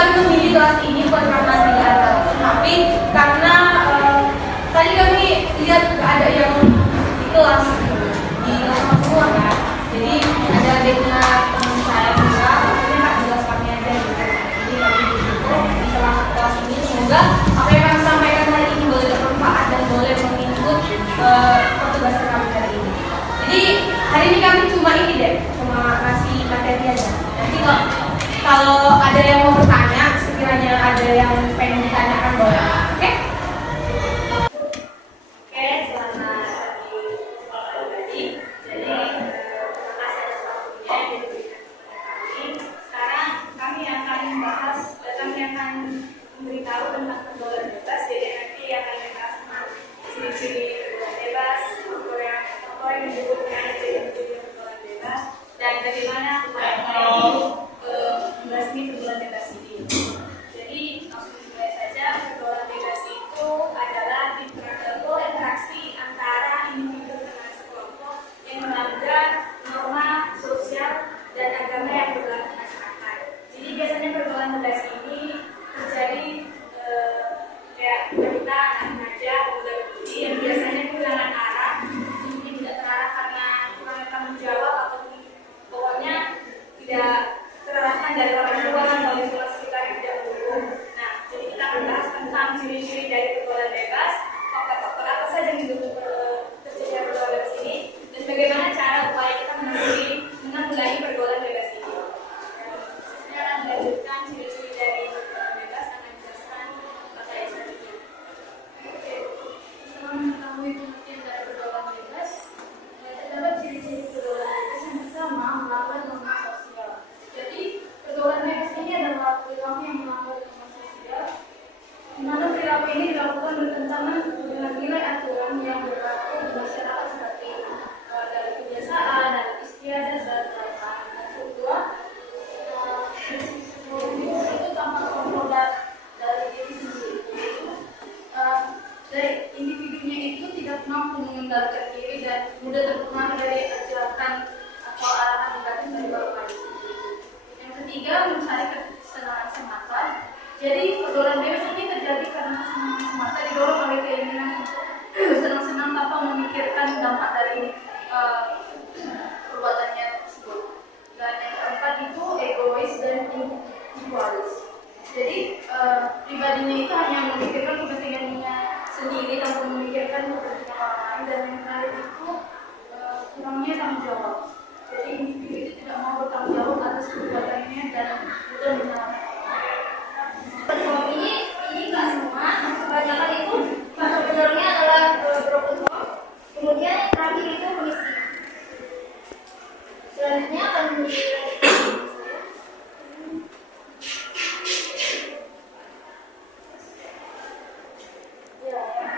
kami memilih kelas ini bukan karena tidak ada, tapi karena tadi kami lihat ada yang di kelas semua kan. Jadi ada adiknya teman saya juga, ini Kak jelaskannya aja gitu. Jadi kami di salah satu kelas ini semoga apa yang kami sampaikan hari ini boleh bermanfaat dan boleh mengikut pertugasan kami hari ini. Jadi hari ini kami cuma ini deh, cuma ngasih materi aja. Nanti kalau ada yang mau bertanya, sekiranya ada yang pengen ditanyakan boleh. Oke? Oke, selamat pagi. Jadi terima kasih atas waktunya yang diberikan kepada kami. Sekarang kami akan memberitahu tentang pergaulan bebas. Jadi nanti akan membahas tentang ciri-ciri pergaulan bebas, tokoh yang menyebutkan ciri-ciri pergaulan bebas, dan bagaimana membahasmi pergaulan bebas ini. Jadi langsung mulai saja. Pergaulan bebas itu adalah interaksi antara individu dengan sekelompok yang melanggar norma sosial dan agama yang berlaku di masyarakat. Jadi biasanya pergaulan bebas ini terjadi kayak kita anak remaja pemuda pemudi yang biasanya kehilangan arah, mungkin tidak terarah karena kurang tanggung jawab atau pokoknya tidak terarahkan dari orang tua atau lingkungan sekitar yang tidak mendukung. Nah, jadi kita akan bahas tentang ciri-ciri dari pergaulan bebas, faktor-faktor apa saja yang mendukung terjadinya pergaulan bebas ini, dan bagaimana cara upaya kita menanggulangi pergaulan bebas ini. Saya akan melanjutkan ciri-ciri dari pergaulan bebas akan dijelaskan Pak saya selanjutnya. Oke, setelah mengetahui pengertian dari pergaulan bebas, terdapat ciri-ciri pergaulan bebas yang pertama melanggar norma sosial. Jadi pergaulan bebas ini adalah perilaku yang melanggar norma sosial, di mana perilaku ini dilakukan bertentangan dengan nilai aturan yang berlaku di masyarakat seperti dari kebiasaan, dan istiadat dan lain-lain. Yang kedua, itu tanpa kontrol dari diri sendiri. Dari individunya itu tidak mampu mengendalikan diri dan mudah terpengaruh dari ajakan atau arahan negatif dari bapak sendiri. Yang ketiga, mencari kesenangan semata. Jadi pergaulan bebas ini terjadi karena kesenangan semata didorong oleh keinginan untuk senang-senang tanpa memikirkan dampak dari perbuatannya tersebut. Dan yang keempat itu egois dan individualis. Jadi pribadinya itu hanya memikirkan kepentingannya sendiri tanpa memikirkan kepentingan orang lain, dan yang terakhir itu kurangnya tanggung jawab. Jadi individu itu tidak mau bertanggung jawab atas perbuatannya dan mudah menyalahkan. Ini nggak semua, kebanyakan itu faktor pendorongnya adalah broken home. Kemudian yang terakhir itu mengisi. Selanjutnya akan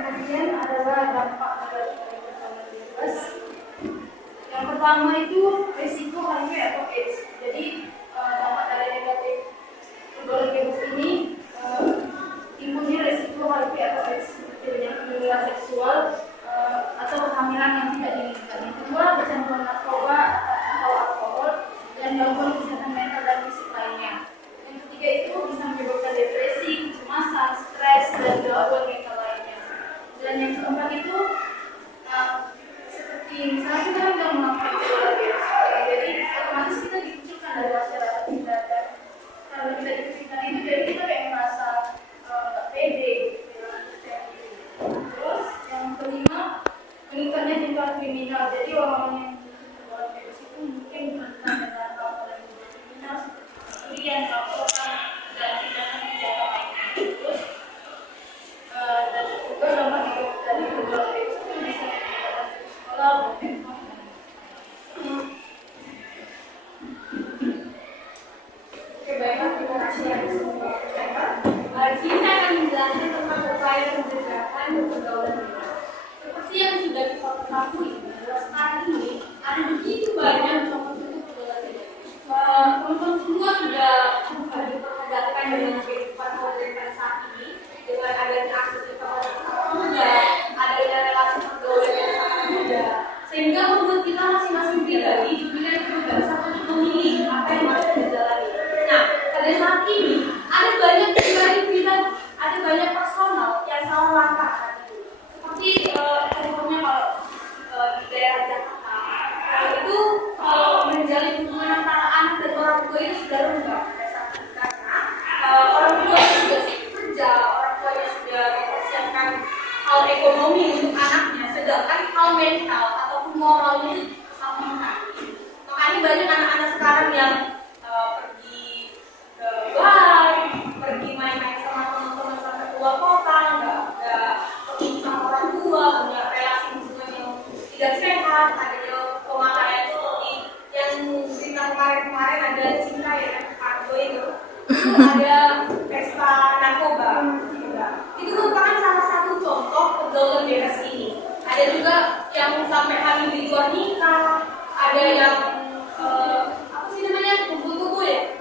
kemudian adalah dampak dari pergaulan bebas. Yang pertama itu risiko HIV atau AIDS. Jadi dampak dari negatif pergaulan bebas ini timbulnya risiko HIV atau AIDS, penyakit seksual atau kehamilan yang tidak diinginkan. Yang kedua, kecanduan narkoba atau alkohol dan gangguan kesehatan mental dan fisik lainnya. Yang ketiga itu bisa menyebabkan depresi, kecemasan, stres, dan gangguan mental lainnya. Dan yang keempat itu seperti misalnya kita tidak melakukan pergaulan bebas, jadi otomatis kita dikucilkan dari masyarakat kita, dan kalau kita dikucilkan itu jadi kita kayak merasa nggak pede. Terus yang kelima, meningkatnya tingkat kriminal. Jadi orang-orang yang pergaulan bebas itu mungkin berkaitan dengan hal-hal yang hal ekonomi untuk anaknya, sedangkan hal mental ataupun moralnya itu sama sekali. Makanya banyak anak-anak sekarang yang pergi ke bar, pergi main-main sama teman-teman sampai keluar kota, nggak pergi sama orang tua, punya relasi hubungan yang tidak sehat, adanya pemakaian seperti yang cerita kemarin ada cinta ya, Argo itu ada pesta narkoba. Itu merupakan salah satu contoh pergaulan bebas ini. Ada juga yang sampai hamil di luar nikah, ada yang apa sih namanya, kumpul-kumpul ya.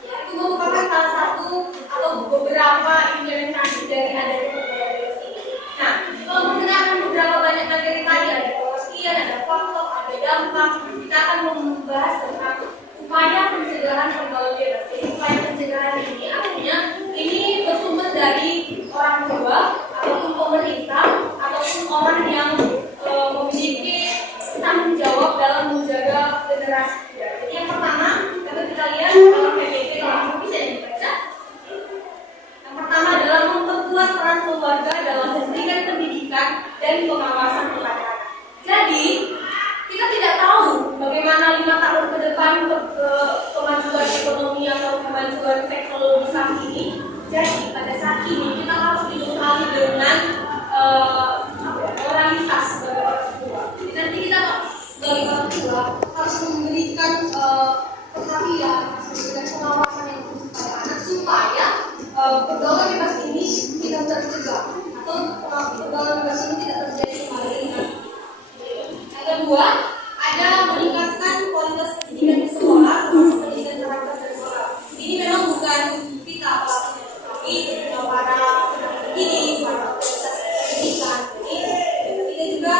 Ya, itu merupakan salah satu atau beberapa implementasi dari adanya pergaulan bebas ini. Nah, kalau menggunakan beberapa banyak materi tadi, ada pengertian, ada faktor, ada dampak, kita akan membahas tentang upaya pencegahan pergaulan bebas. Jadi upaya pencegahan ini artinya ini bersumber dari orang tua ataupun pemerintah ataupun orang yang memiliki tanggung jawab dalam menjaga generasi muda. Jadi yang pertama, kalau kita lihat dalam PBB langsung bisa dibaca. Yang pertama adalah memperkuat peran keluarga dalam memberikan pendidikan dan pengawasan kepada anak. Jadi kita tidak tahu bagaimana 5 tahun ke depan kemajuan ekonomi atau kemajuan teknologi saat ini. Jadi pada saat ini kita harus dibekali dengan moralitas sebagai orang tua. Jadi nanti kita sebagai orang tua harus memberikan perhatian, memberikan pengawasan yang khusus pada anak supaya pergaulan bebas ini tidak tercegah atau pergaulan bebas ini tidak terjadi pada kita. Yang kedua, ada meningkatkan kualitas pendidikan di sekolah, termasuk pendidikan teratas dari sekolah. Ini memang bukan kita pelakunya, tapi para pendidik, para organisasi pendidikan. Ini juga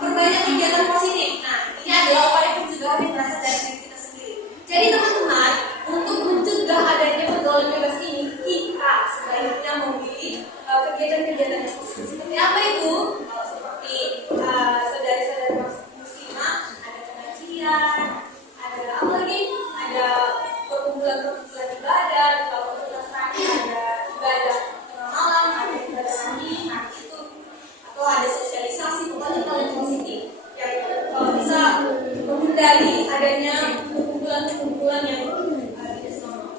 berbanyak kegiatan positif. Nah, ini adalah upaya pencegahan yang berasal dari diri kita sendiri. Jadi teman-teman, untuk mencegah adanya pergaulan bebas ini, kita sebaiknya memilih kegiatan-kegiatan yang khusus. Seperti apa itu? Seperti saudari-saudari muslimah, ada pengajian, ada apa lagi? Ada perkumpulan-perkumpulan ibadah, kalau Nasrani ada ibadah tengah malam, ada ibadah mandi, nah itu, atau ada sosialisasi, pokoknya hal yang positif yang kalau bisa menghindari adanya perkumpulan-perkumpulan yang tidak selamat.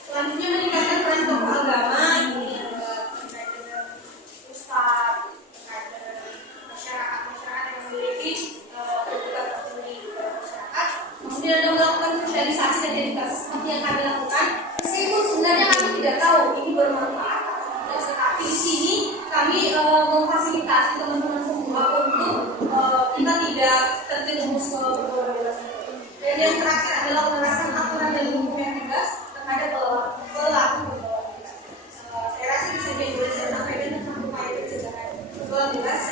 Selanjutnya meningkatkan peran tokoh agama, ini terkait dengan ustadz, terkait dengan masyarakat yang memiliki kedudukan tertinggi di masyarakat. Kemudian ada melakukan sosialisasi dan edukasi seperti yang kami lakukan. Meskipun sebenarnya kami tidak tahu ini bermanfaat atau tidak, tetapi di sini kami memfasilitasi teman-teman semua untuk kita tidak terjerumus ke pergaulan bebas. Dan yang terakhir adalah menerapkan aturan dan hukum yang tegas terhadap pelaku pergaulan bebas. Saya rasa bisa jadi saya sampaikan tentang upaya pencegahan pergaulan bebas.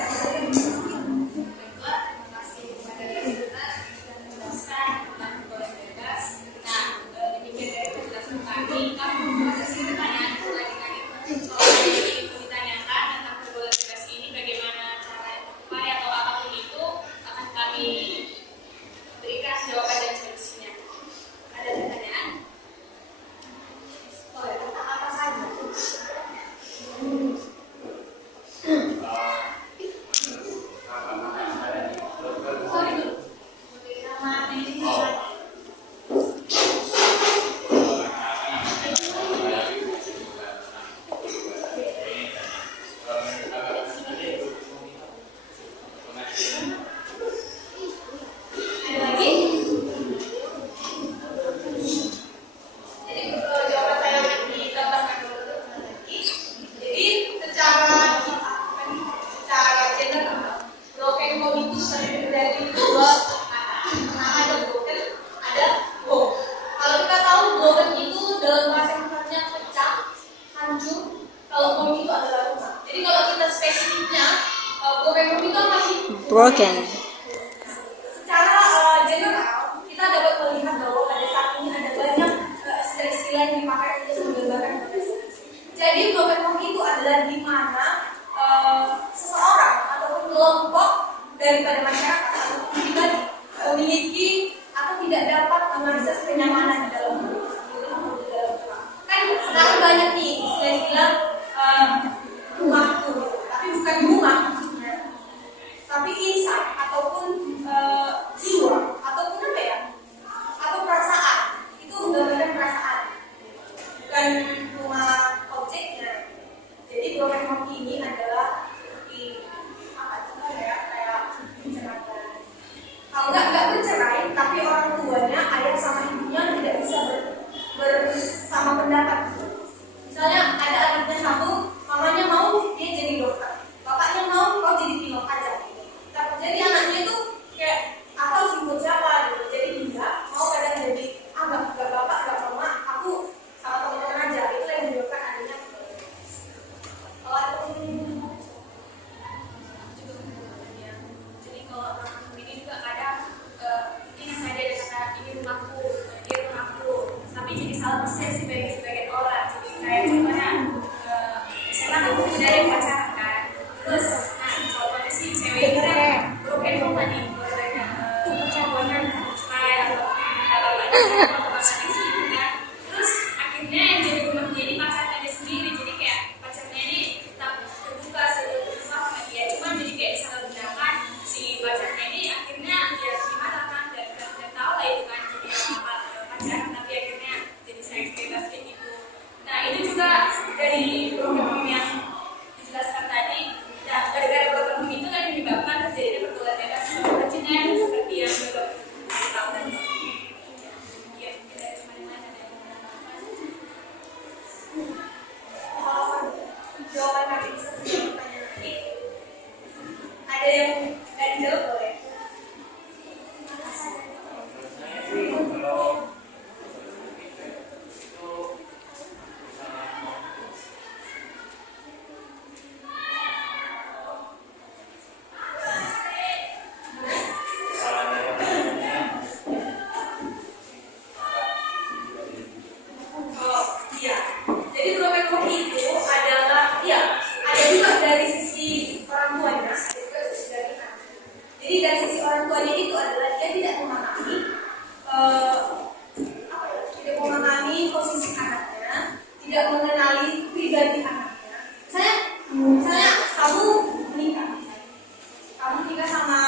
Broken. Secara general kita dapat melihat bahwa pada saat ini ada banyak istilah-istilah yang dipakai untuk menggambarkan progresivitas. Jadi broken home itu adalah di mana seseorang ataupun kelompok daripada masyarakat atau pribadi memiliki atau tidak dapat mengakses kenyamanan di dalam hidup sendiri maupun di dalam rumah. Kan sekarang banyak nih istilah-istilah bukan cuma objeknya. Jadi broken home ini adalah seperti apa sih ya, kayak menceraikan. Kalau nggak bercerai, tapi orang tuanya ayah sama ibunya tidak bisa bersama pendapat. Misalnya ada anaknya satu, mamanya mau dia jadi dokter, bapaknya mau kau jadi pilot aja. Jadi anaknya itu kayak aku harus ikut siapa gitu. Jadi dia mau kadang jadi gak bapak gak mama, aku sama teman-teman aja. Itu yang menyebabkan adanya. Jadi kalau orang ini juga kadang ini saya ada kata ini rumahku, ini rumahku, tapi jadi salah persepsi bagi sebagian orang. Jadi kayak contohnya saya aku dari pacaran kan, terus contohnya si cewek itu broken home tadi, banyak percakapan cerai atau bapaknya di sini kan, terus akhirnya yang jadi rumah dia ini pacarnya dia sendiri, jadi kayak pacarnya ini tetap terbuka sebelum rumah sama dia, cuma jadi kayak disalahgunakan si pacarnya ini akhirnya ya gimana kan dan tahu lah itu kan jadi apa pacaran tapi akhirnya jadi seks bebas kayak gitu. Nah itu juga dari program yang dijelaskan tadi. Nah gara-gara program itu kan menyebabkan terjadinya pergaulan bebas perjinan seperti yang sudah tahu tadi. Ya kita cuma mana Jawaban kami bisa menjawab pertanyaan tadi. Ada yang nggak dijawab boleh. Oh iya, jadi broken home itu adalah ada juga dari sisi orang tuanya, ada juga sisi dari anak. Jadi dari sisi orang tuanya itu adalah dia tidak memahami tidak memahami posisi anaknya, tidak mengenali pribadi anaknya. Misalnya kamu menikah sama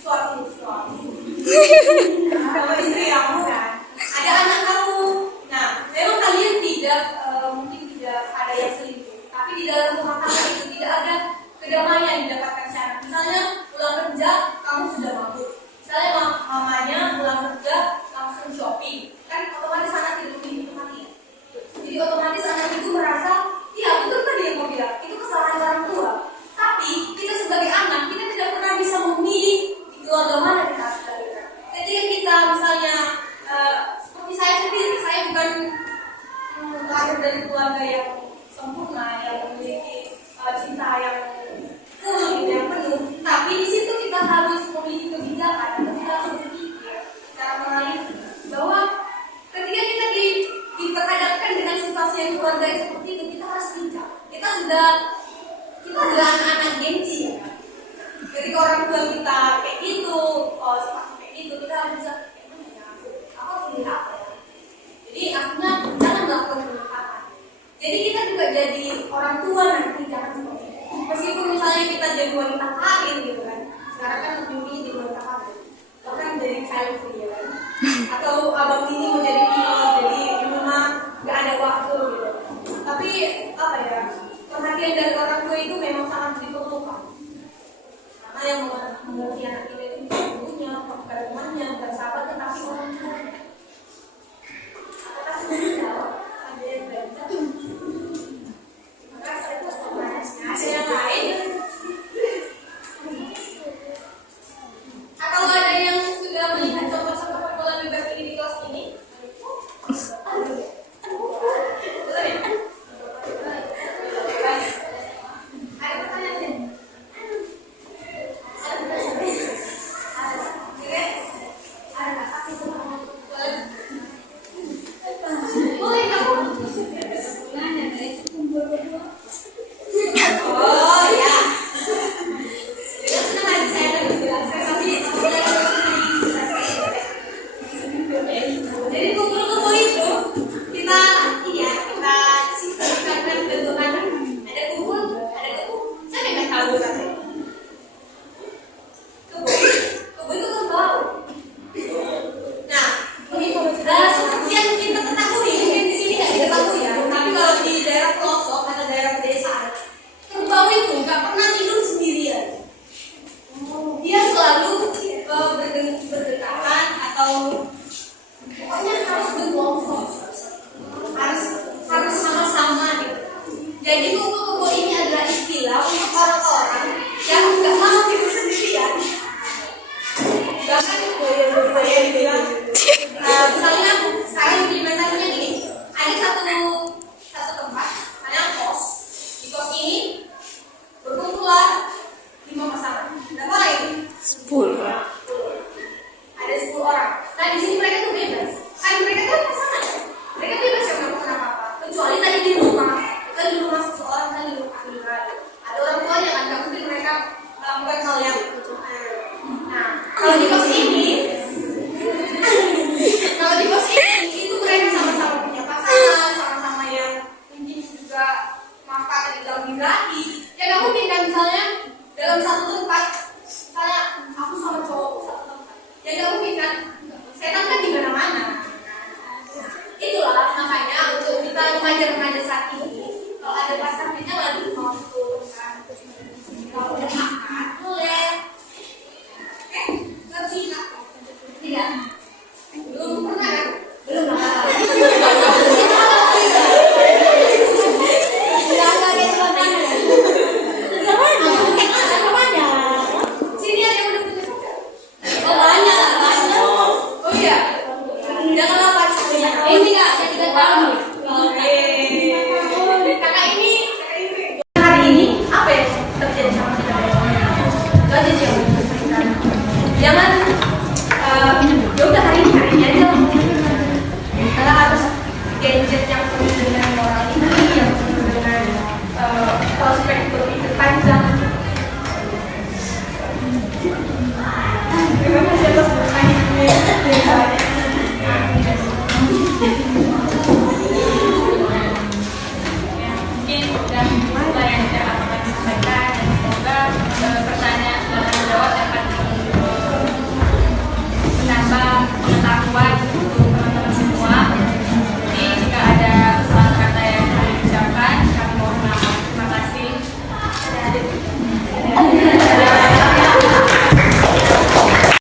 suami sama istri kamu kan, ada anak kamu. Nah, memang kalian mungkin tidak ada yang selingkuh, tapi di dalam rumah tangga itu tidak ada kedamaian didapatkan secara. Misalnya pulang kerja kamu sudah mabuk, misalnya mamanya pulang kerja langsung shopping, kan otomatis anak tidak memiliki hati. Jadi otomatis anak itu merasa, iya betul tadi yang mau bilang, itu kesalahan orang tua. Tapi kita sebagai anak kita tidak pernah bisa memilih di keluarga mana kita harus lahirkan. Ketika kita misalnya seperti saya sendiri, saya bukan lahir dari keluarga yang sempurna, yang memiliki cinta yang full gitu, yang penuh. Tapi di situ kita harus memiliki kebijakan, atau kita harus berpikir secara mengalami bahwa ketika kita diperhadapkan dengan situasi yang keluarga yang seperti itu, kita harus bijak. Kita sudah anak-anak gengsi ya kan? Ketika orang tua kita kayak gitu, seperti kayak gitu, kita harus bisa aku harus pilih apa ya? Jadi akhirnya jangan melakukan penyimpangan. Jadi kita juga jadi orang tua nanti, jangan seperti itu. Meskipun misalnya kita jadi wanita karir gitu kan, sekarang kan mimpi jadi wanita karir, bahkan jadi child free ya kan, atau abang ini mau jadi pilot, jadi di rumah nggak ada waktu gitu. Tapi apa ya, perhatian dari orang tua itu memang sangat diperlukan, karena yang